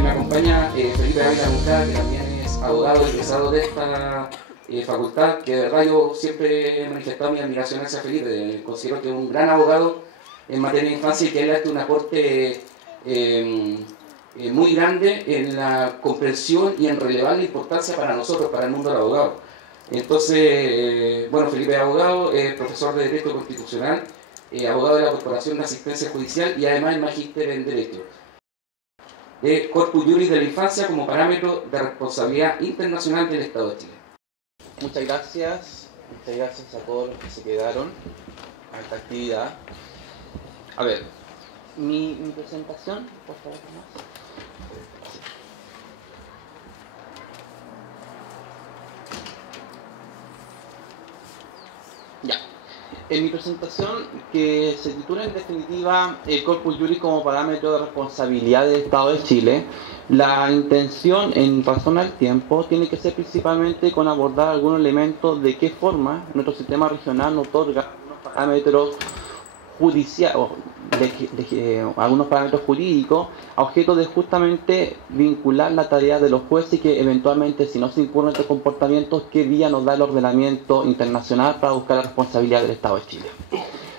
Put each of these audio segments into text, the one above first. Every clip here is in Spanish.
me acompaña Felipe Ávila Moncada, que también es abogado egresado de esta facultad, que de verdad yo siempre he manifestado mi admiración hacia Felipe. Considero que es un gran abogado en materia de infancia y que él hace un aporte muy grande en la comprensión y en relevar la importancia para nosotros, para el mundo del abogado. Entonces, bueno, Felipe es abogado, es profesor de Derecho Constitucional, abogado de la Corporación de Asistencia Judicial y además es magíster en Derecho. De Corpus Juris de la Infancia como parámetro de responsabilidad internacional del Estado de Chile. Muchas gracias a todos los que se quedaron a esta actividad. A ver, mi presentación, por favor, más. Ya. En mi presentación, que se titula en definitiva el Corpus Juris como parámetro de responsabilidad del Estado de Chile, la intención en razón al tiempo tiene que ser principalmente con abordar algunos elementos de qué forma nuestro sistema regional nos otorga algunos parámetros judiciales, algunos parámetros jurídicos a objeto de justamente vincular la tarea de los jueces y que eventualmente, si no se incurren estos comportamientos, qué vía nos da el ordenamiento internacional para buscar la responsabilidad del Estado de Chile,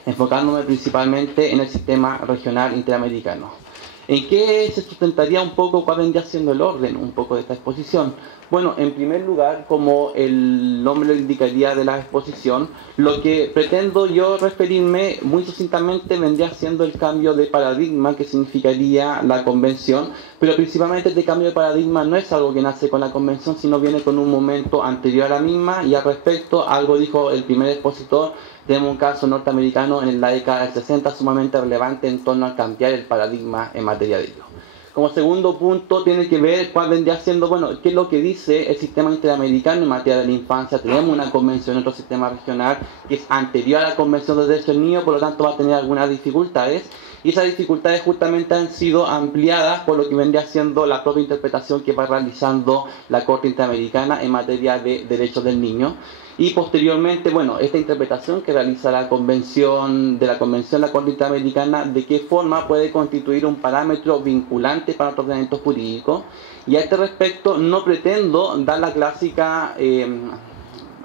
enfocándome principalmente en el sistema regional interamericano. ¿En qué se sustentaría un poco cuál vendría siendo el orden un poco de esta exposición? Bueno, en primer lugar, como el nombre lo indicaría de la exposición, lo que pretendo yo referirme muy sucintamente vendría siendo el cambio de paradigma que significaría la convención, pero principalmente este cambio de paradigma no es algo que nace con la convención, sino viene con un momento anterior a la misma, y al respecto algo dijo el primer expositor. Tenemos un caso norteamericano en la década del 60 sumamente relevante en torno a cambiar el paradigma en materia de ello. Como segundo punto tiene que ver cuál vendría siendo, bueno, qué es lo que dice el sistema interamericano en materia de la infancia. Tenemos una convención en nuestro sistema regional que es anterior a la Convención de Derechos del Niño, por lo tanto va a tener algunas dificultades. Y esas dificultades justamente han sido ampliadas por lo que vendría siendo la propia interpretación que va realizando la Corte Interamericana en materia de derechos del niño. Y posteriormente, bueno, esta interpretación que realiza la Convención de la Corte Interamericana, de qué forma puede constituir un parámetro vinculante para nuestro ordenamiento jurídico. Y a este respecto no pretendo dar la clásica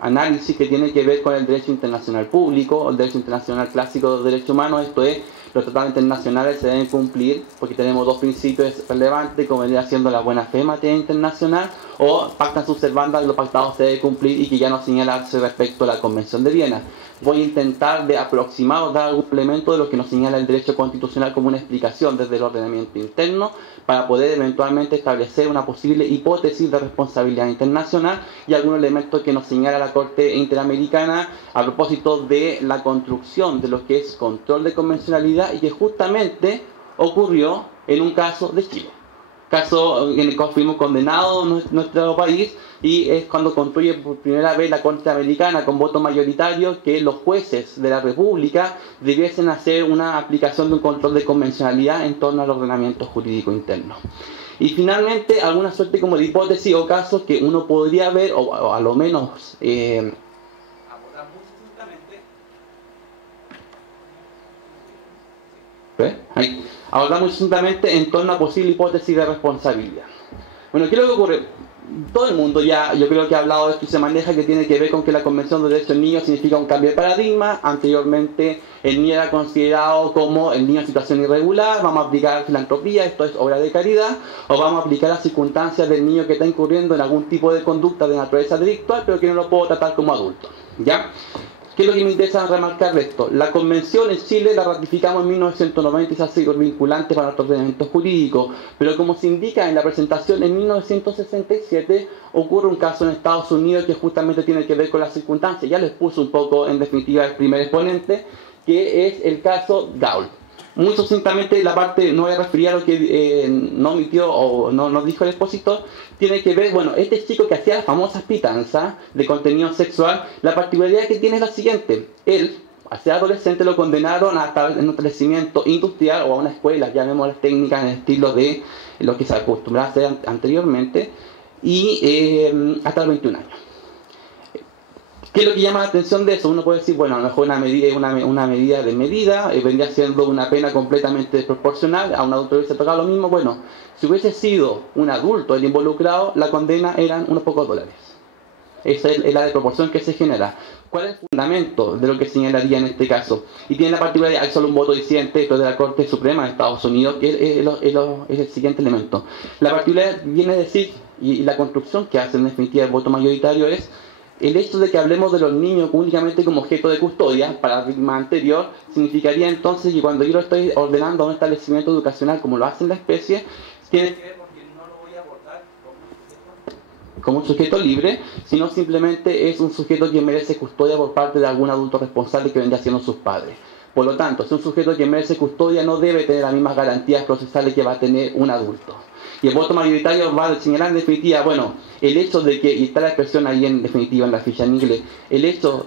análisis que tiene que ver con el derecho internacional público, el derecho internacional clásico de derechos humanos, esto es, los tratados internacionales se deben cumplir porque tenemos dos principios relevantes, como vendría siendo la buena fe en materia internacional, o pacta sub servanda, los pactados se deben cumplir y que ya no señalarse respecto a la Convención de Viena. Voy a intentar de aproximar o dar algún elemento de lo que nos señala el derecho constitucional como una explicación desde el ordenamiento interno para poder eventualmente establecer una posible hipótesis de responsabilidad internacional y algunos elementos que nos señala la Corte Interamericana a propósito de la construcción de lo que es control de convencionalidad y que justamente ocurrió en un caso de Chile. Caso en el cual fuimos condenados en nuestro país, y es cuando concluye por primera vez la Corte Americana con voto mayoritario que los jueces de la República debiesen hacer una aplicación de un control de convencionalidad en torno al ordenamiento jurídico interno. Y finalmente, alguna suerte como de hipótesis o casos que uno podría ver, o a lo menos abordar muy sucintamente. Ahí. Hablar muy sucintamente en torno a posible hipótesis de responsabilidad. Bueno, ¿qué es lo que ocurre? Todo el mundo ya, yo creo que ha hablado de esto y se maneja, que tiene que ver con que la Convención de Derechos del Niño significa un cambio de paradigma. Anteriormente el niño era considerado como el niño en situación irregular, vamos a aplicar filantropía, esto es obra de caridad, o vamos a aplicar las circunstancias del niño que está incurriendo en algún tipo de conducta de naturaleza delictual, pero que no lo puedo tratar como adulto, ¿ya? ¿Qué es lo que me interesa remarcar de esto? La Convención en Chile la ratificamos en 1990 y se hace vinculante para nuestro ordenamiento jurídico, pero como se indica en la presentación, en 1967 ocurre un caso en Estados Unidos que justamente tiene que ver con las circunstancias. Ya les puse un poco en definitiva el primer exponente, que es el caso Gaul. Muy sucintamente, la parte, no voy a referir a lo que no omitió o no dijo el expositor, tiene que ver, bueno, este chico que hacía las famosas pitanzas de contenido sexual, la particularidad que tiene es la siguiente: él, al ser adolescente, lo condenaron a estar en un establecimiento industrial o a una escuela, llamemos las técnicas en el estilo de lo que se acostumbraba a hacer anteriormente, y hasta los 21 años. ¿Qué es lo que llama la atención de eso? Uno puede decir, bueno, a lo mejor una medida de medida, vendría siendo una pena completamente desproporcional, a un adulto hubiese pagado lo mismo. Bueno, si hubiese sido un adulto el involucrado, la condena eran unos pocos dólares. Esa es la desproporción que se genera. ¿Cuál es el fundamento de lo que señalaría en este caso? Y tiene la particularidad, hay solo un voto disidente de la Corte Suprema de Estados Unidos, que es el siguiente elemento. La particularidad viene a decir, y la construcción que hace en definitiva el voto mayoritario es el hecho de que hablemos de los niños únicamente como objeto de custodia, paradigma anterior, significaría entonces que cuando yo lo estoy ordenando a un establecimiento educacional como lo hace en la especie, tiene que ver porque no lo voy a abordar como un sujeto libre, sino simplemente es un sujeto que merece custodia por parte de algún adulto responsable que vendría siendo sus padres. Por lo tanto, si un sujeto que merece custodia no debe tener las mismas garantías procesales que va a tener un adulto. Y el voto mayoritario va a señalar en definitiva, bueno, el hecho de que, y está la expresión ahí en definitiva en la ficha en inglés, el hecho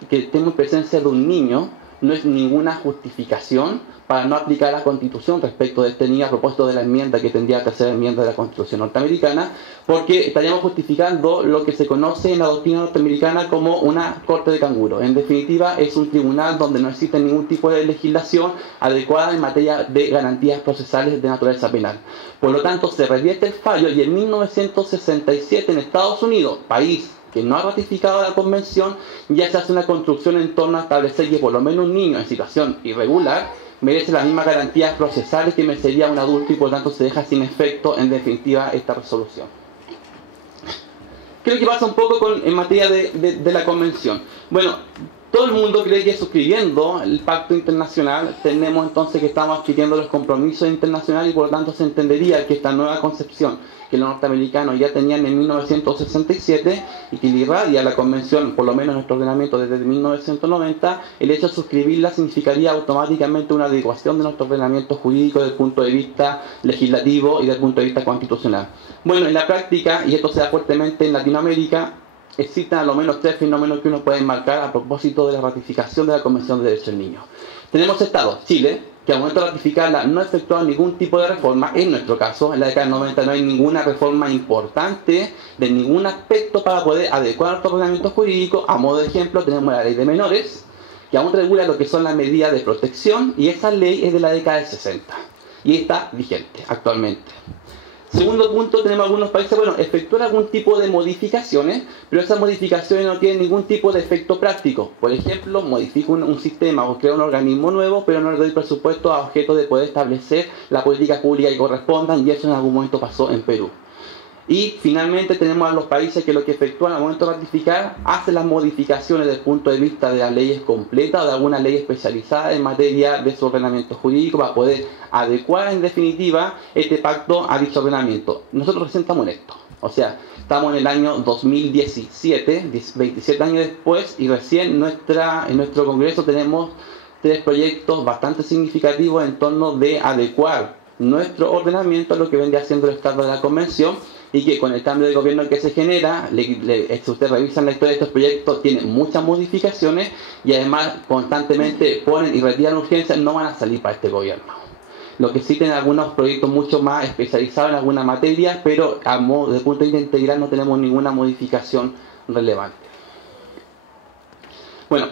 de que tenemos presencia de un niño no es ninguna justificación para no aplicar la Constitución respecto de este niño a propósito de la enmienda que tendría la tercera enmienda de la Constitución norteamericana, porque estaríamos justificando lo que se conoce en la doctrina norteamericana como una corte de canguro. En definitiva, es un tribunal donde no existe ningún tipo de legislación adecuada en materia de garantías procesales de naturaleza penal. Por lo tanto, se revierte el fallo y en 1967 en Estados Unidos, país que no ha ratificado la convención, ya se hace una construcción en torno a establecer que por lo menos un niño en situación irregular merece las mismas garantías procesales que merecería un adulto y por lo tanto se deja sin efecto en definitiva esta resolución. ¿Qué es lo que pasa un poco en materia de la convención? Bueno, todo el mundo cree que suscribiendo el pacto internacional tenemos entonces que estamos adquiriendo los compromisos internacionales y por lo tanto se entendería que esta nueva concepción que los norteamericanos ya tenían en 1967 y que le irradia la convención, por lo menos en nuestro ordenamiento desde 1990, el hecho de suscribirla significaría automáticamente una adecuación de nuestro ordenamiento jurídico desde el punto de vista legislativo y desde el punto de vista constitucional. Bueno, en la práctica, y esto se da fuertemente en Latinoamérica, existen a lo menos tres fenómenos que uno puede enmarcar a propósito de la ratificación de la Convención de Derechos del Niño. Tenemos Estados, Chile, que al momento de ratificarla no ha efectuado ningún tipo de reforma, en nuestro caso, en la década del 90 no hay ninguna reforma importante de ningún aspecto para poder adecuar nuestro ordenamiento jurídico. A modo de ejemplo tenemos la ley de menores, que aún regula lo que son las medidas de protección, y esa ley es de la década del 60 y está vigente actualmente. Segundo punto, tenemos algunos países, bueno, efectúan algún tipo de modificaciones, pero esas modificaciones no tienen ningún tipo de efecto práctico. Por ejemplo, modifico un sistema o creo un organismo nuevo, pero no le doy presupuesto a objeto de poder establecer la política pública que correspondan, y eso en algún momento pasó en Perú. Y finalmente tenemos a los países que lo que efectúan al momento de ratificar hacen las modificaciones desde el punto de vista de las leyes completas o de alguna ley especializada en materia de su ordenamiento jurídico para poder adecuar en definitiva este pacto a dicho ordenamiento. Nosotros recién estamos en esto, o sea, estamos en el año 2017, 27 años después, y recién en nuestro Congreso tenemos tres proyectos bastante significativos en torno de adecuar nuestro ordenamiento a lo que vendría haciendo el Estado de la Convención, y que con el cambio de gobierno que se genera, si ustedes revisan la historia de estos proyectos, tienen muchas modificaciones y además constantemente ponen y retiran urgencias, no van a salir para este gobierno. Lo que sí tienen algunos proyectos mucho más especializados en alguna materia, pero a modo de punto de vista integral no tenemos ninguna modificación relevante. Bueno,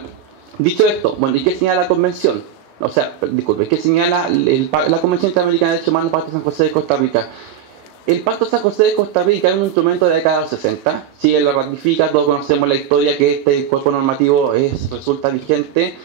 dicho esto, bueno, ¿y qué señala la Convención? O sea, disculpe, ¿qué señala la Convención Interamericana de Derechos Humanos, Pacto de San José de Costa Rica? El Pacto de San José de Costa Rica es un instrumento de la década de los 60. Si él lo ratifica, todos conocemos la historia que este cuerpo normativo resulta vigente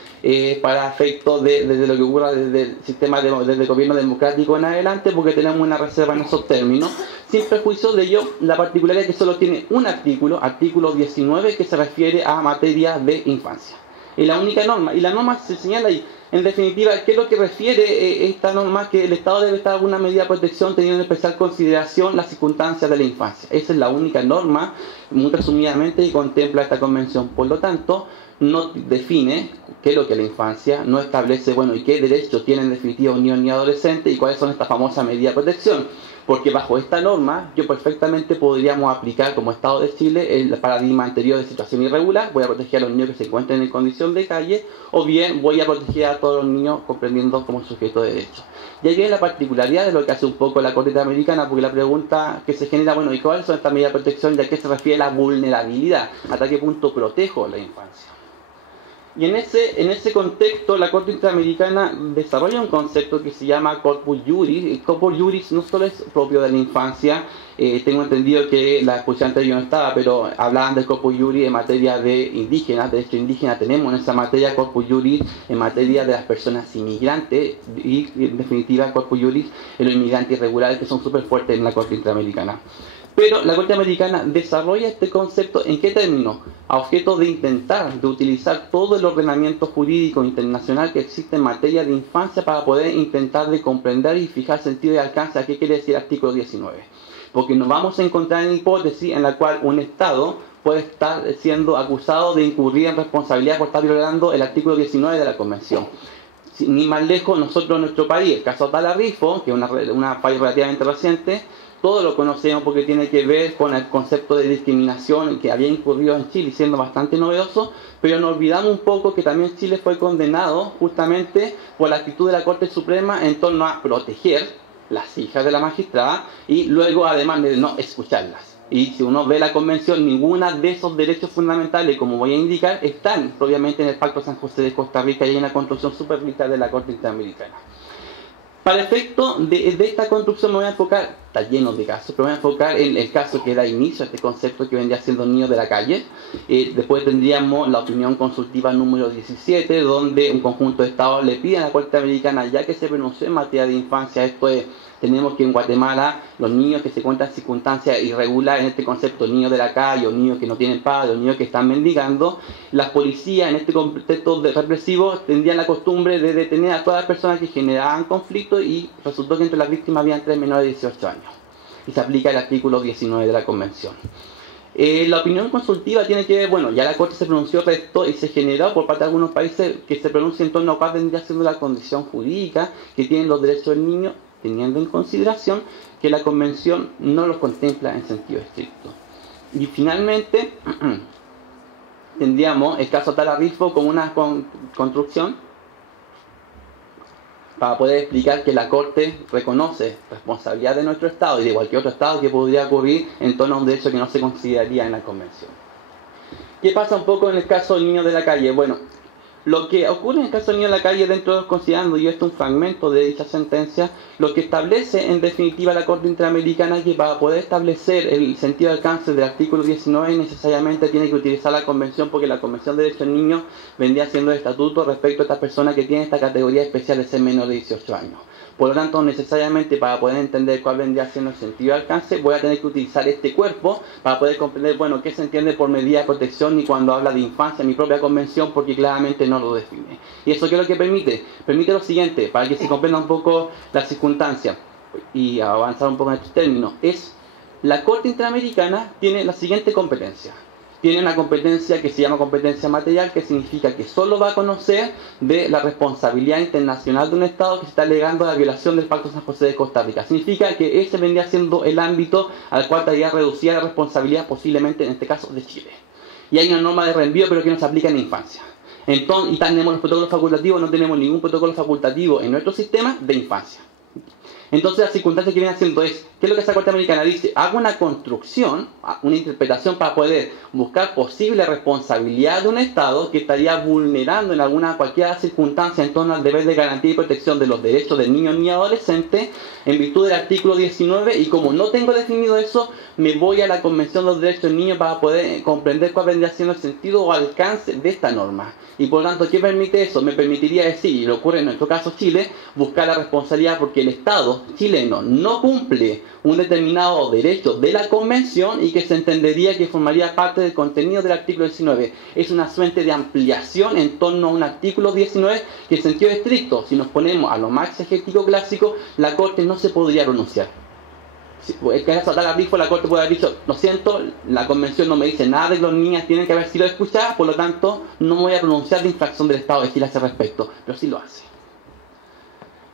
para efectos de lo que ocurra desde el sistema desde el gobierno democrático en adelante, porque tenemos una reserva en esos términos. Sin prejuicio de ello, la particularidad es que solo tiene un artículo 19, que se refiere a materia de infancia. Es la única norma, y la norma se señala ahí. En definitiva, ¿qué es lo que refiere esta norma? Que el Estado debe estar alguna medida de protección teniendo en especial consideración las circunstancias de la infancia. Esa es la única norma, muy resumidamente, que contempla esta convención. Por lo tanto, no define qué es lo que es la infancia, no establece, bueno, y qué derechos tienen en definitiva un niño ni adolescente y cuáles son estas famosas medidas de protección. porque bajo esta norma yo perfectamente podríamos aplicar como Estado de Chile el paradigma anterior de situación irregular, voy a proteger a los niños que se encuentren en condición de calle, o bien voy a proteger a todos los niños comprendiendo como sujeto de derecho. Y ahí viene la particularidad de lo que hace un poco la Corte Interamericana, porque la pregunta que se genera, bueno, ¿y cuáles son estas medidas de protección? ¿Y a qué se refiere la vulnerabilidad? ¿Hasta qué punto protejo a la infancia? Y en ese contexto, la Corte Interamericana desarrolla un concepto que se llama Corpus Juris. El Corpus Juris no solo es propio de la infancia, tengo entendido que la exposición anterior no estaba, pero hablaban del Corpus Juris en materia de indígenas. De hecho, indígenas tenemos en esa materia Corpus Juris en materia de las personas inmigrantes y, en definitiva, Corpus Juris en los inmigrantes irregulares, que son súper fuertes en la Corte Interamericana. Pero la Corte Americana desarrolla este concepto ¿en qué término? A objeto de intentar, de utilizar todo el ordenamiento jurídico internacional que existe en materia de infancia para poder intentar de comprender y fijar sentido y alcance a qué quiere decir el artículo 19. Porque nos vamos a encontrar en hipótesis en la cual un Estado puede estar siendo acusado de incurrir en responsabilidad por estar violando el artículo 19 de la Convención. Ni más lejos, nosotros en nuestro país, el caso Talarrifo, que es una falla relativamente reciente, todos lo conocemos porque tiene que ver con el concepto de discriminación que había incurrido en Chile, siendo bastante novedoso, pero nos olvidamos un poco que también Chile fue condenado justamente por la actitud de la Corte Suprema en torno a proteger las hijas de la magistrada y luego además de no escucharlas. Y si uno ve la convención, ninguna de esos derechos fundamentales, como voy a indicar, están propiamente en el Pacto San José de Costa Rica y hay una construcción súper rica de la Corte Interamericana. Para efecto de esta construcción me voy a enfocar, está lleno de casos, pero me voy a enfocar en el caso que da inicio a este concepto que vendría siendo niños de la calle. Después tendríamos la opinión consultiva número 17, donde un conjunto de estados le piden a la Corte Americana, ya que se pronunció en materia de infancia, esto es, tenemos que en Guatemala los niños que se encuentran en circunstancias irregulares, en este concepto niños de la calle o niños que no tienen padre o niños que están mendigando, las policías en este contexto represivo tendrían la costumbre de detener a todas las personas que generaban conflictos y resultó que entre las víctimas habían 3 menores de 18 años. Y se aplica el artículo 19 de la Convención. La opinión consultiva tiene que ver, bueno, ya la Corte se pronunció respecto y se generó por parte de algunos países que se pronuncia en torno a cuál vendría siendo la condición jurídica que tienen los derechos del niño, teniendo en consideración que la Convención no los contempla en sentido estricto. Y finalmente, tendríamos el caso Talarrifo como una construcción para poder explicar que la Corte reconoce responsabilidad de nuestro Estado y de cualquier otro Estado que podría ocurrir en torno a un derecho que no se consideraría en la Convención. ¿Qué pasa un poco en el caso del niño de la calle? Bueno, lo que ocurre en el caso del niño de la calle, dentro de los considerando, y esto es un fragmento de dicha sentencia, lo que establece en definitiva la Corte Interamericana es que para poder establecer el sentido de alcance del artículo 19 necesariamente tiene que utilizar la Convención, porque la Convención de Derechos del Niño vendría siendo el estatuto respecto a estas personas que tienen esta categoría especial de ser menor de 18 años. Por lo tanto, necesariamente para poder entender cuál vendría siendo el sentido de alcance, voy a tener que utilizar este cuerpo para poder comprender, bueno, qué se entiende por medida de protección y cuando habla de infancia, mi propia convención, porque claramente no lo define. ¿Y eso qué es lo que permite? Permite lo siguiente, para que se comprenda un poco la circunstancia y avanzar un poco en estos términos, es la Corte Interamericana tiene la siguiente competencia. Tiene una competencia que se llama competencia material, que significa que solo va a conocer de la responsabilidad internacional de un Estado que se está alegando la violación del Pacto San José de Costa Rica. Significa que ese vendría siendo el ámbito al cual estaría reducida la responsabilidad posiblemente, en este caso, de Chile. Y hay una norma de reenvío, pero que no se aplica en la infancia. Entonces, y tenemos los protocolos facultativos, no tenemos ningún protocolo facultativo en nuestro sistema de infancia. Entonces la circunstancia que viene haciendo es, ¿qué es lo que esa Corte Americana dice? Hago una construcción, una interpretación para poder buscar posible responsabilidad de un Estado que estaría vulnerando en cualquier circunstancia en torno al deber de garantía y protección de los derechos del niño ni adolescente en virtud del artículo 19, y como no tengo definido eso, me voy a la Convención de los Derechos del Niño para poder comprender cuál vendría siendo el sentido o alcance de esta norma. Y por lo tanto, ¿qué permite eso? Me permitiría decir, y lo ocurre en nuestro caso Chile, buscar la responsabilidad porque el Estado chileno no cumple un determinado derecho de la Convención y que se entendería que formaría parte del contenido del artículo 19. Es una suerte de ampliación en torno a un artículo 19 que en sentido estricto, si nos ponemos a lo más exegético clásico, la Corte no se podría pronunciar. El caso de Talarrifo, la Corte puede haber dicho, lo siento, la Convención no me dice nada de que los niños tienen que haber sido escuchadas, por lo tanto no me voy a pronunciar de infracción del Estado de Chile a ese respecto, pero sí lo hace.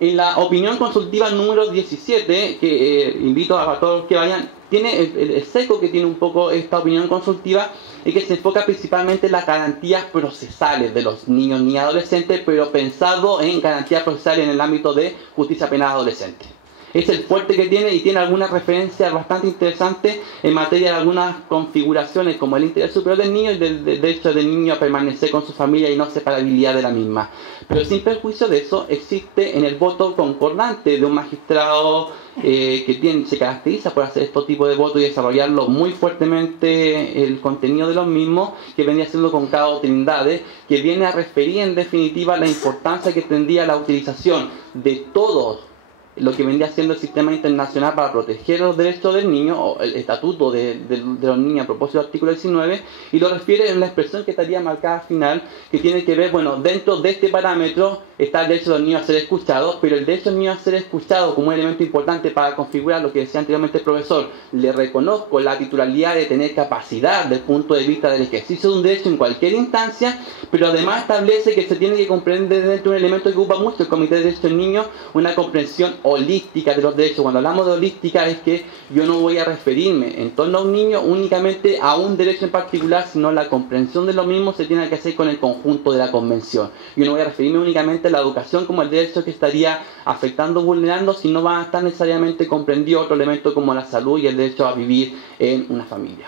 En la opinión consultiva número 17, que invito a todos que vayan, tiene el seco que tiene un poco esta opinión consultiva, es que se enfoca principalmente en las garantías procesales de los niños ni adolescentes, pero pensado en garantías procesales en el ámbito de justicia penal adolescente. Es el fuerte que tiene y tiene algunas referencias bastante interesantes en materia de algunas configuraciones como el interés superior del niño y del derecho del niño a permanecer con su familia y no separabilidad de la misma. Pero sin perjuicio de eso, existe en el voto concordante de un magistrado que se caracteriza por hacer este tipo de votos y desarrollarlo muy fuertemente el contenido de los mismos, que venía siendo Concado Trindade, que viene a referir en definitiva la importancia que tendría la utilización de todos lo que vendría siendo el sistema internacional para proteger los derechos del niño, o el estatuto de los niños a propósito del artículo 19, y lo refiere en la expresión que estaría marcada al final, que tiene que ver, bueno, dentro de este parámetro está el derecho de los niños a ser escuchados, pero el derecho de los niños a ser escuchados como un elemento importante para configurar lo que decía anteriormente el profesor, le reconozco la titularidad de tener capacidad desde el punto de vista del ejercicio de un derecho en cualquier instancia, pero además establece que se tiene que comprender dentro de un elemento que ocupa mucho el Comité de Derechos del Niño, una comprensión holística de los derechos. Cuando hablamos de holística es que yo no voy a referirme en torno a un niño únicamente a un derecho en particular, sino la comprensión de lo mismo se tiene que hacer con el conjunto de la convención. Yo no voy a referirme únicamente a la educación como el derecho que estaría afectando o vulnerando, sino va a estar necesariamente comprendido otro elemento como la salud y el derecho a vivir en una familia.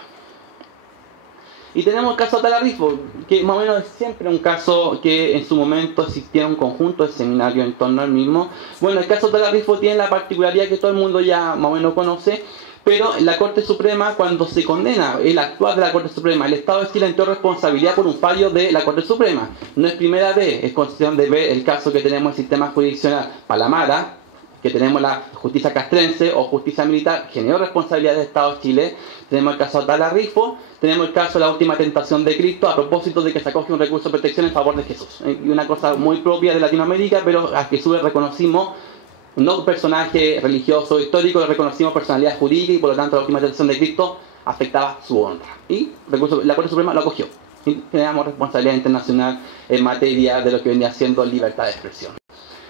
Y tenemos el caso de Talarrifo, que más o menos es siempre un caso que en su momento existía un conjunto de seminarios en torno al mismo. Bueno, el caso de Talarrifo tiene la particularidad que todo el mundo ya más o menos conoce, pero la Corte Suprema, cuando se condena el actuar de la Corte Suprema, el Estado de Chile entró responsabilidad por un fallo de la Corte Suprema. No es primera vez, es cuestión de ver el caso que tenemos en el sistema jurisdiccional Palamara, que tenemos la justicia castrense o justicia militar, generó responsabilidad del Estado de Chile. Tenemos el caso de Talarrifo, tenemos el caso de la última tentación de Cristo a propósito de que se acoge un recurso de protección en favor de Jesús. Y una cosa muy propia de Latinoamérica, pero a Jesús le reconocimos, no personaje religioso histórico, le reconocimos personalidad jurídica y por lo tanto la última tentación de Cristo afectaba su honra. Y la Corte Suprema lo acogió. Y tenemos responsabilidad internacional en materia de lo que venía siendo libertad de expresión.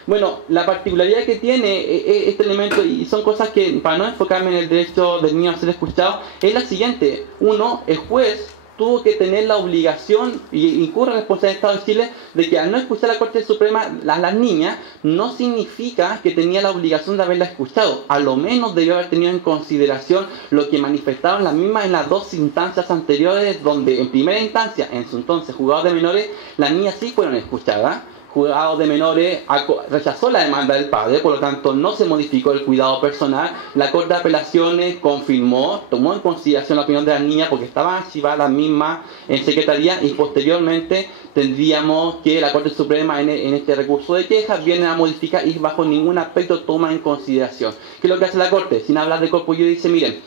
Bueno, la particularidad que tiene este elemento, y son cosas que, para no enfocarme en el derecho del niño a ser escuchado, es la siguiente. Uno, el juez tuvo que tener la obligación, y incurre la responsabilidad del Estado de Chile, de que al no escuchar a la Corte Suprema a las niñas, no significa que tenía la obligación de haberla escuchado. A lo menos debió haber tenido en consideración lo que manifestaron las mismas en las dos instancias anteriores, donde en primera instancia, en su entonces juzgados de menores, las niñas sí fueron escuchadas. Juzgado de menores rechazó la demanda del padre, por lo tanto no se modificó el cuidado personal. La Corte de Apelaciones confirmó, tomó en consideración la opinión de las niñas porque estaban archivadas las mismas en secretaría, y posteriormente tendríamos que la Corte Suprema en este recurso de quejas viene a modificar y bajo ningún aspecto toma en consideración. ¿Qué es lo que hace la Corte? Sin hablar de corpus juris, dice, miren,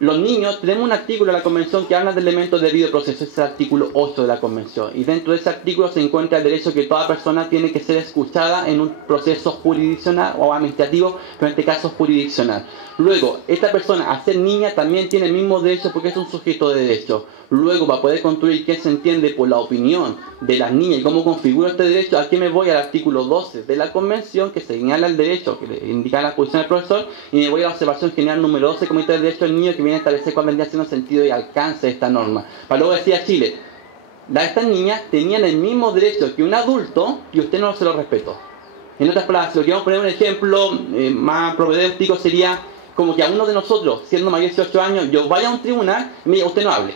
los niños, tenemos un artículo de la Convención que habla del elemento de debido proceso, es el artículo 8 de la Convención, y dentro de ese artículo se encuentra el derecho que toda persona tiene que ser escuchada en un proceso jurisdiccional o administrativo, pero en este caso jurisdiccional. Luego, esta persona, al ser niña, también tiene el mismo derecho porque es un sujeto de derecho. Luego, para poder construir qué se entiende por la opinión de las niñas y cómo configura este derecho, aquí me voy al artículo 12 de la Convención, que señala el derecho, que le indica la posición del profesor, y me voy a la observación general número 12, Comité de Derechos del Niño, que viene a establecer cuál vendría siendo el sentido y alcance de esta norma. Para luego decía Chile, estas niñas tenían el mismo derecho que un adulto y usted no se lo respetó. En otras palabras, si lo queremos poner un ejemplo más propedéutico, sería como que a uno de nosotros, siendo mayor de 18 años, yo vaya a un tribunal y me diga, usted no hable.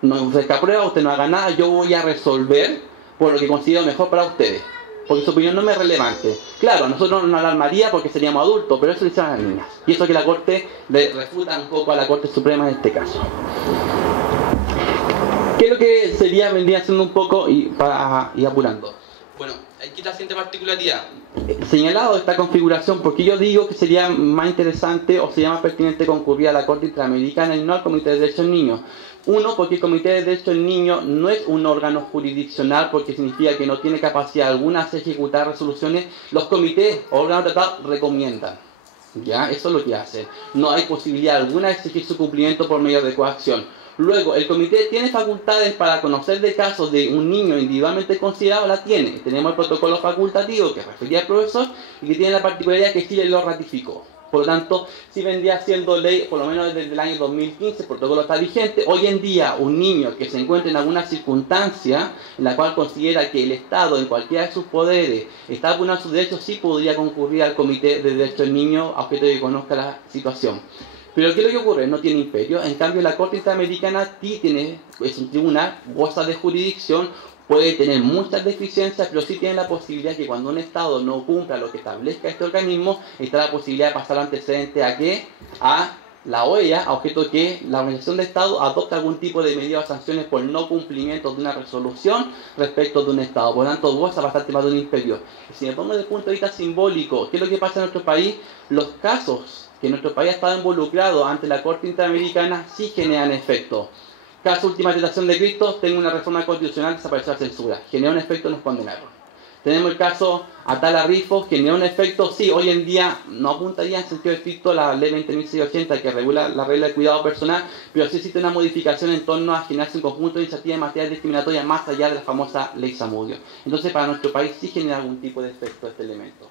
No ofrezca prueba, usted no haga nada, yo voy a resolver por lo que considero mejor para ustedes. Porque su opinión no me es relevante. Claro, nosotros no nos alarmaría porque seríamos adultos, pero eso le hicieron a las niñas. Y eso que la Corte le refuta un poco a la Corte Suprema en este caso. ¿Qué es lo que vendría siendo un poco, y para ir apurando? Bueno, aquí la siguiente particularidad. Señalado esta configuración, porque yo digo que sería más interesante o sería más pertinente concurrir a la Corte Interamericana y no al Comité de Derechos del Niño. Uno, porque el Comité de Derechos del Niño no es un órgano jurisdiccional, porque significa que no tiene capacidad alguna de ejecutar resoluciones. Los comités o órganos tratados recomiendan. ¿Ya? Eso es lo que hace. No hay posibilidad alguna de exigir su cumplimiento por medio de coacción. Luego, el comité tiene facultades para conocer de casos de un niño individualmente considerado, la tiene. Tenemos el protocolo facultativo que refería al profesor y que tiene la particularidad que Chile lo ratificó. Por lo tanto, si vendría siendo ley, por lo menos desde el año 2015, el protocolo está vigente. Hoy en día, un niño que se encuentre en alguna circunstancia en la cual considera que el Estado, en cualquiera de sus poderes, está vulnerando sus derechos, sí podría concurrir al Comité de Derechos del Niño, a objeto de que conozca la situación. Pero ¿qué es lo que ocurre? No tiene imperio. En cambio, la Corte Interamericana sí tiene, es un tribunal, goza de jurisdicción, puede tener muchas deficiencias, pero sí tiene la posibilidad que cuando un Estado no cumpla lo que establezca este organismo, está la posibilidad de pasar antecedente a ¿qué? A la OEA, a objeto de que la Organización de Estado adopte algún tipo de medidas o sanciones por no cumplimiento de una resolución respecto de un Estado. Por lo tanto, goza bastante más de un imperio. Y si me pongo desde el punto de vista simbólico, ¿qué es lo que pasa en nuestro país? Los casos que nuestro país ha estado involucrado ante la Corte Interamericana sí generan efecto. Caso Última Tentación de Cristo, tengo una reforma constitucional, desapareció la censura. Generó un efecto, nos condenaron. Tenemos el caso Atala Rifo, generó un efecto, sí, hoy en día no apuntaría en sentido estricto la ley 20.680 que regula la regla de cuidado personal, pero sí existe una modificación en torno a generarse un conjunto de iniciativas en materia discriminatoria más allá de la famosa ley Zamudio. Entonces, para nuestro país sí genera algún tipo de efecto este elemento.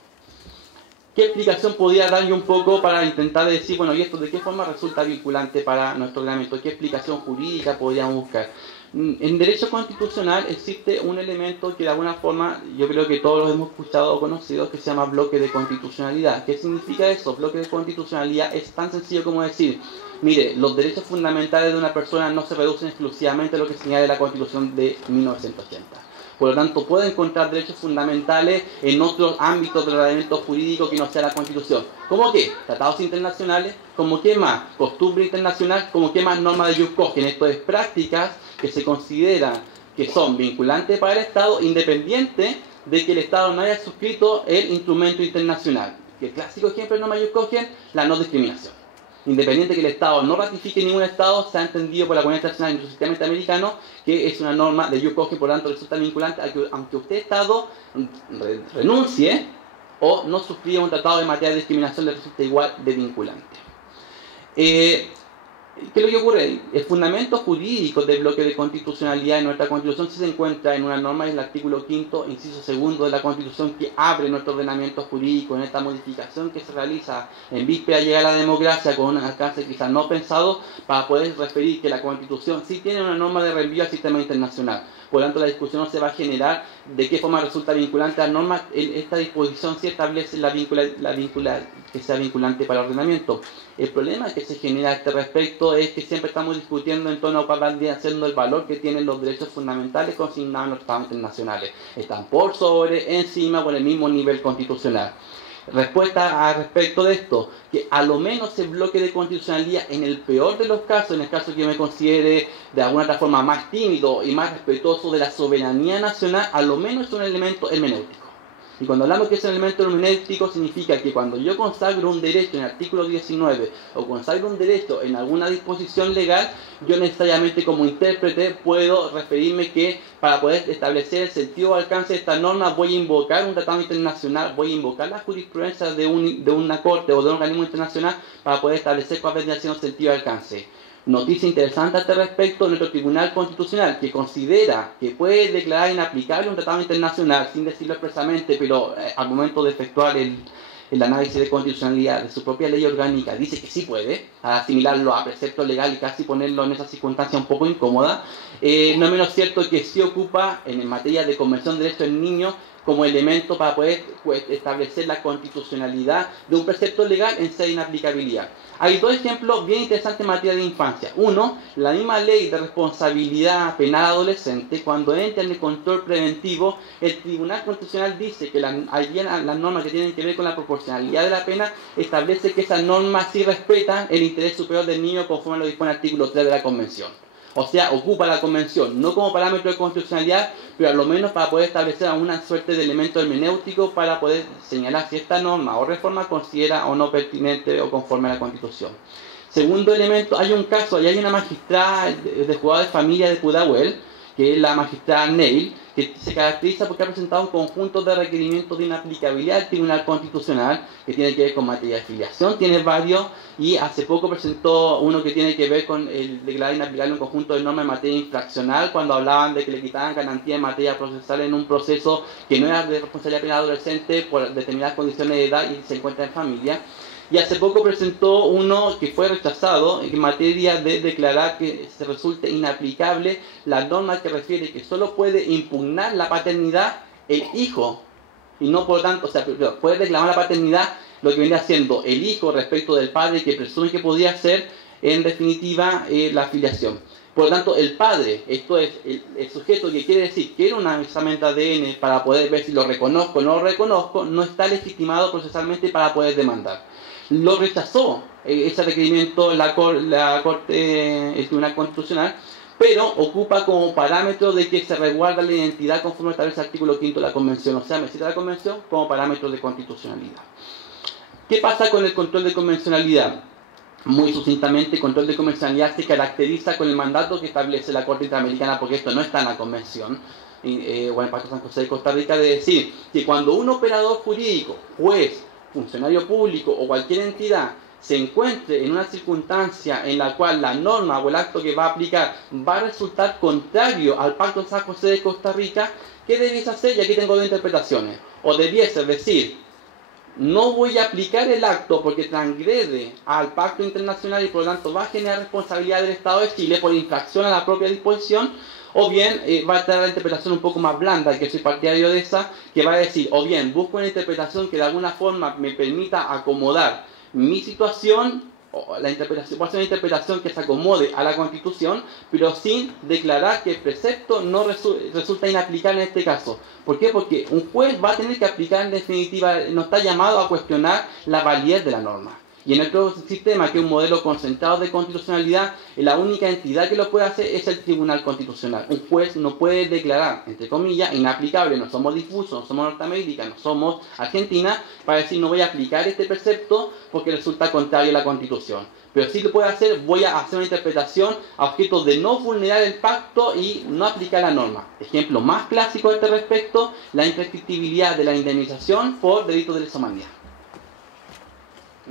¿Qué explicación podría dar yo un poco para intentar decir, bueno, y esto de qué forma resulta vinculante para nuestro reglamento? ¿Qué explicación jurídica podríamos buscar? En derecho constitucional existe un elemento que de alguna forma, yo creo que todos los hemos escuchado o conocido, que se llama bloque de constitucionalidad. ¿Qué significa eso? Bloque de constitucionalidad es tan sencillo como decir, mire, los derechos fundamentales de una persona no se reducen exclusivamente a lo que señala la Constitución de 1980. Por lo tanto, puede encontrar derechos fundamentales en otros ámbitos del ordenamiento jurídico que no sea la Constitución. ¿Cómo qué? Tratados internacionales, ¿como qué más? Costumbre internacional, ¿como qué más? Normas de jus cogens. Esto es prácticas que se consideran que son vinculantes para el Estado, independiente de que el Estado no haya suscrito el instrumento internacional. El clásico ejemplo de norma de jus cogens, la no discriminación. Independiente que el Estado no ratifique ningún Estado, se ha entendido por la comunidad internacional y el sistema interamericano que es una norma de jus cogens, por lo tanto resulta vinculante aunque usted Estado renuncie o no suscriba un tratado de materia de discriminación, le resulta igual de vinculante. ¿Qué es lo que ocurre? El fundamento jurídico del bloque de constitucionalidad en nuestra Constitución se encuentra en una norma, en el artículo 5º, inciso 2 de la Constitución, que abre nuestro ordenamiento jurídico en esta modificación que se realiza en víspera de llegar a la democracia con un alcance quizás no pensado, para poder referir que la Constitución sí tiene una norma de reenvío al sistema internacional. Por lo tanto, la discusión no se va a generar de qué forma resulta vinculante la norma. Esta disposición sí establece que sea vinculante para el ordenamiento. El problema que se genera a este respecto es que siempre estamos discutiendo en torno a cuál vendría siendo el valor que tienen los derechos fundamentales consignados en los tratados internacionales. Están por sobre, encima o en el mismo nivel constitucional. Respuesta al respecto de esto, que a lo menos el bloque de constitucionalidad, en el peor de los casos, en el caso que yo me considere de alguna otra forma más tímido y más respetuoso de la soberanía nacional, a lo menos es un elemento hermenéutico. Y cuando hablamos que es un elemento hermenéutico, significa que cuando yo consagro un derecho en el artículo 19 o consagro un derecho en alguna disposición legal, yo necesariamente como intérprete puedo referirme que para poder establecer el sentido o alcance de esta norma voy a invocar un tratado internacional, voy a invocar la jurisprudencia de una corte o de un organismo internacional para poder establecer cuál vendría siendo el sentido y alcance. Noticia interesante a este respecto, nuestro Tribunal Constitucional, que considera que puede declarar inaplicable un tratado internacional, sin decirlo expresamente, pero al momento de efectuar el análisis de constitucionalidad de su propia ley orgánica, dice que sí puede, asimilarlo a precepto legal y casi ponerlo en esa circunstancia un poco incómoda. No es menos cierto que sí ocupa en materia de Convención de Derechos del Niño como elemento para poder establecer la constitucionalidad de un precepto legal en sede de inaplicabilidad. Hay dos ejemplos bien interesantes en materia de infancia. Uno, la misma ley de responsabilidad penal adolescente, cuando entra en el control preventivo, el Tribunal Constitucional dice que las normas que tienen que ver con la proporcionalidad de la pena establece que esas normas sí respetan el interés superior del niño conforme lo dispone el artículo 3 de la Convención. O sea, ocupa la Convención, no como parámetro de constitucionalidad, pero a lo menos para poder establecer una suerte de elemento hermenéutico para poder señalar si esta norma o reforma considera o no pertinente o conforme a la Constitución. Segundo elemento, hay un caso, y hay una magistrada de juzgado de familia de Pudahuel, que es la magistrada Neil, que se caracteriza porque ha presentado un conjunto de requerimientos de inaplicabilidad del Tribunal Constitucional, que tiene que ver con materia de filiación, tiene varios, y hace poco presentó uno que tiene que ver con el declarar inaplicable un conjunto de normas en materia infraccional, cuando hablaban de que le quitaban garantía en materia procesal en un proceso que no era de responsabilidad penal adolescente por determinadas condiciones de edad y se encuentra en familia. Y hace poco presentó uno que fue rechazado en materia de declarar que se resulte inaplicable la norma que refiere que solo puede impugnar la paternidad el hijo, y no por tanto, o sea, puede reclamar la paternidad lo que viene haciendo el hijo respecto del padre que presume que podría ser, en definitiva, la filiación. Por lo tanto, el padre, esto es el sujeto que quiere decir que era un examen de ADN para poder ver si lo reconozco o no lo reconozco, no está legitimado procesalmente para poder demandar. Lo rechazó ese requerimiento el Tribunal Constitucional, pero ocupa como parámetro de que se resguarda la identidad conforme establece el artículo 5 de la Convención, o sea, me cita la Convención como parámetro de constitucionalidad. ¿Qué pasa con el control de convencionalidad? Muy sucintamente, el control de convencionalidad se caracteriza con el mandato que establece la Corte Interamericana, porque esto no está en la Convención, o en el Pacto San José de Costa Rica, de decir que cuando un operador jurídico, juez, funcionario público o cualquier entidad se encuentre en una circunstancia en la cual la norma o el acto que va a aplicar va a resultar contrario al Pacto de San José de Costa Rica, ¿qué debiese hacer? Y aquí tengo dos interpretaciones. O debiese decir, no voy a aplicar el acto porque transgrede al pacto internacional y por lo tanto va a generar responsabilidad del Estado de Chile por infracción a la propia disposición, o bien va a tener la interpretación un poco más blanda, que soy partidario de esa, que va a decir, o bien busco una interpretación que de alguna forma me permita acomodar mi situación, o la interpretación, puede ser una interpretación que se acomode a la Constitución, pero sin declarar que el precepto no resulta inaplicable en este caso. ¿Por qué? Porque un juez va a tener que aplicar en definitiva, no está llamado a cuestionar la validez de la norma. Y en nuestro sistema, que es un modelo concentrado de constitucionalidad, la única entidad que lo puede hacer es el Tribunal Constitucional. Un juez no puede declarar, entre comillas, inaplicable, no somos difusos, no somos Norteamérica, no somos Argentina, para decir no voy a aplicar este precepto porque resulta contrario a la Constitución. Pero sí lo puede hacer, voy a hacer una interpretación a objeto de no vulnerar el pacto y no aplicar la norma. Ejemplo más clásico a este respecto, la imprescriptibilidad de la indemnización por delitos de lesa humanidad.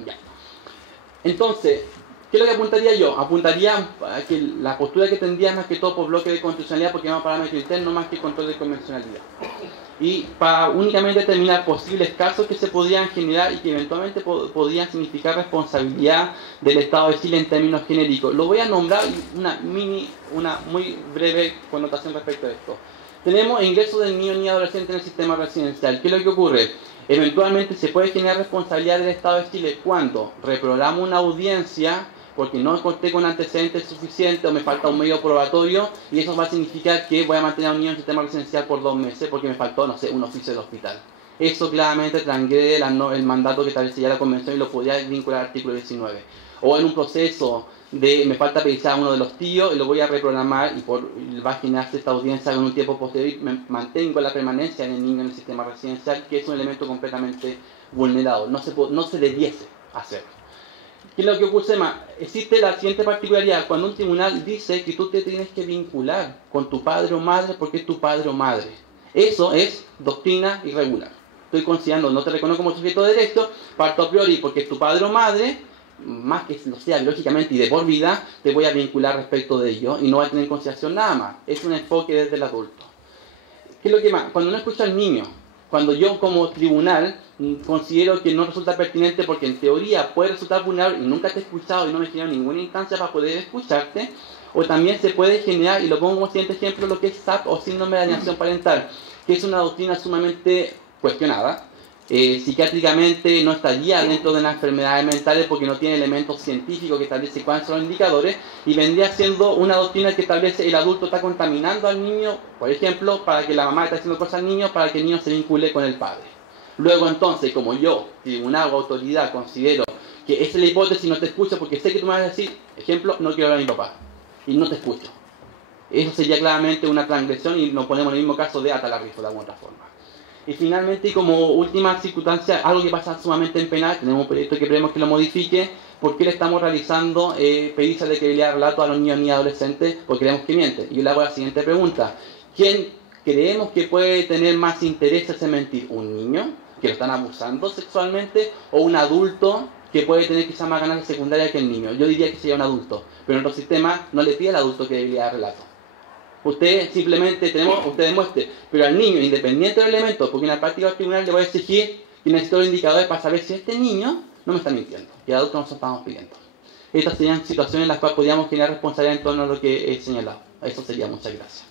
Ya. Entonces, ¿qué es lo que apuntaría yo? Apuntaría a que la postura que tendría más que todo por bloque de constitucionalidad, porque vamos a parámetro interno más que control de convencionalidad. Y para únicamente determinar posibles casos que se podrían generar y que eventualmente podrían significar responsabilidad del Estado de Chile en términos genéricos. Lo voy a nombrar una muy breve connotación respecto a esto. Tenemos ingreso del niño ni adolescente en el sistema residencial. ¿Qué es lo que ocurre? Eventualmente se puede generar responsabilidad del Estado de Chile cuando reprogramo una audiencia porque no conté con antecedentes suficientes o me falta un medio probatorio, y eso va a significar que voy a mantener a un niño en el sistema residencial por 2 meses porque me faltó, no sé, un oficio del hospital. Eso claramente transgrede el mandato que establecía la Convención y lo podría vincular al artículo 19. O en un proceso de me falta pedir a uno de los tíos y lo voy a reprogramar y va a generarse esta audiencia con un tiempo posterior y me mantengo la permanencia del niño en el sistema residencial, que es un elemento completamente vulnerado. No se debiese hacer. ¿Qué es lo que ocurre más? Existe la siguiente particularidad: cuando un tribunal dice que tú te tienes que vincular con tu padre o madre porque es tu padre o madre. Eso es doctrina irregular. Estoy considerando, no te reconozco como sujeto de derecho, parto a priori porque es tu padre o madre, más que lo sea biológicamente y de por vida, te voy a vincular respecto de ello y no va a tener en consideración nada más. Es un enfoque desde el adulto. ¿Qué es lo que más? Cuando uno escucha al niño, cuando yo como tribunal considero que no resulta pertinente porque en teoría puede resultar vulnerable y nunca te he escuchado y no me genera ninguna instancia para poder escucharte, o también se puede generar, y lo pongo como siguiente ejemplo, lo que es SAP o síndrome de alienación parental, que es una doctrina sumamente cuestionada. Psiquiátricamente no estaría dentro de las enfermedades mentales porque no tiene elementos científicos que establece cuáles son los indicadores, y vendría siendo una doctrina que establece el adulto está contaminando al niño, por ejemplo, para que la mamá está haciendo cosas al niño para que el niño se vincule con el padre. Luego entonces, como yo, tribunal o autoridad, considero que esa es la hipótesis, no te escucho porque sé que tú me vas a decir, ejemplo, no quiero ver a mi papá y no te escucho. Eso sería claramente una transgresión y nos ponemos en el mismo caso de ata la rifa de alguna otra forma. Y finalmente, como última circunstancia, algo que pasa sumamente en penal, tenemos un proyecto que queremos que lo modifique, porque le estamos realizando pericias de credibilidad de relato a los niños ni adolescentes porque creemos que mienten. Y yo le hago la siguiente pregunta: ¿quién creemos que puede tener más intereses en mentir un niño, que lo están abusando sexualmente, o un adulto que puede tener quizás más ganas de secundaria que el niño. Yo diría que sería un adulto, pero en nuestro sistema no le pide al adulto que debería dar relato. Usted simplemente usted demuestre, pero al niño, independiente del elemento, porque en la práctica del tribunal le voy a exigir que necesito los indicadores para saber si este niño no me está mintiendo, y el adulto no se estamos pidiendo. Estas serían situaciones en las cuales podríamos generar responsabilidad en torno a lo que he señalado. Eso sería. Muchas gracias.